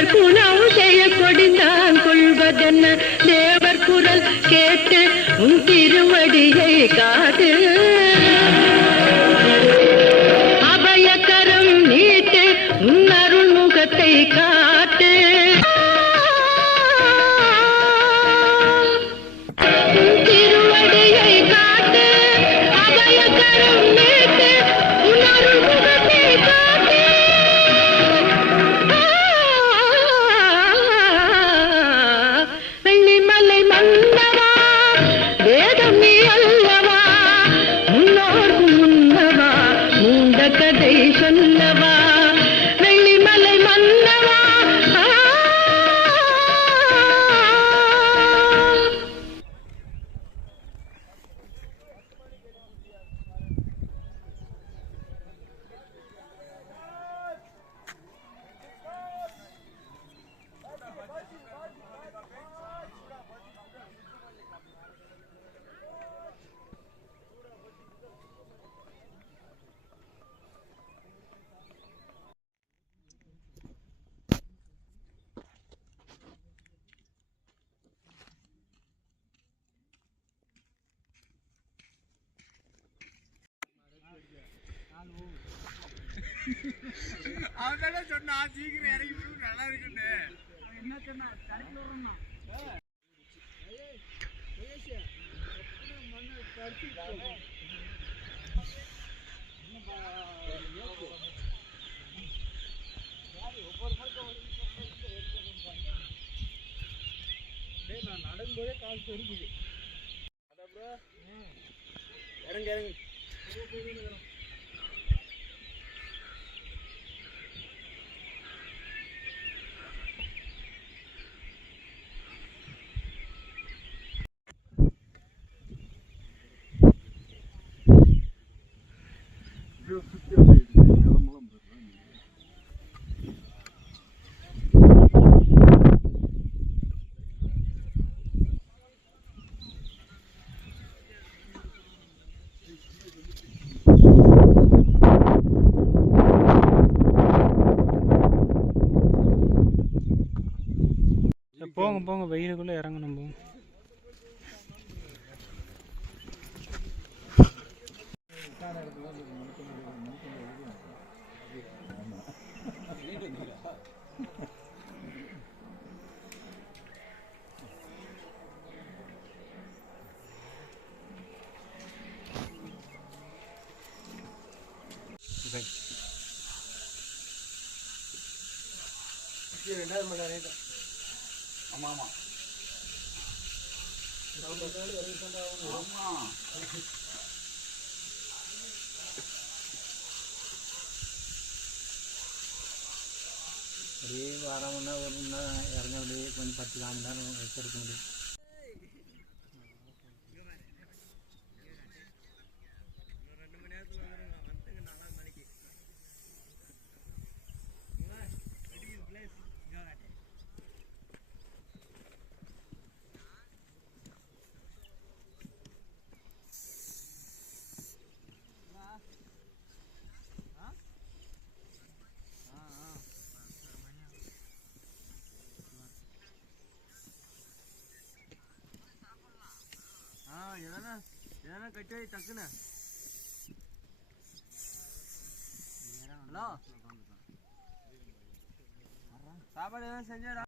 தேவர் குணம் செய்ய கொடிந்தான் கொள்வதென்ன தேவர் குரல் கேட்டு உன் திருவடியை காட்டு அபயக்கரம் நீட்டு உன் அருள் முகத்தை காட்டு திருவடியை காட்டு அபயக்கரம் நீட்டு உன் அருள் முகத்தை காட்டு வெள்ளிமலை மன்னவா வேதம் நீ அல்லவா முன்னோர்க்கு முன்னவா மூண்ட கதை சொல்லவா வெள்ளிமலை மன்னவா அவன் சொன்னா சீக்கிரம் இறங்கி நல்லா இருக்குன்னு என்ன சொன்னா கடைக்கு வரணும்னா நான் நடக்கும்போதே கால் பெருக்குது இறங்க இறங்க போங்க போங்க வெயிலுக்குள்ளே இறங்கணும் போங்க. ஆமா ஆமா அப்படியே வரமுன்னா ஒரு மணி நேரம் இறங்க அப்படியே கொஞ்சம் 10 மணி நேரம் எடுக்க முடியும். எதனா கட்டி டக்குன்னு ஹலோ சாப்பாடு எதாவது செஞ்சா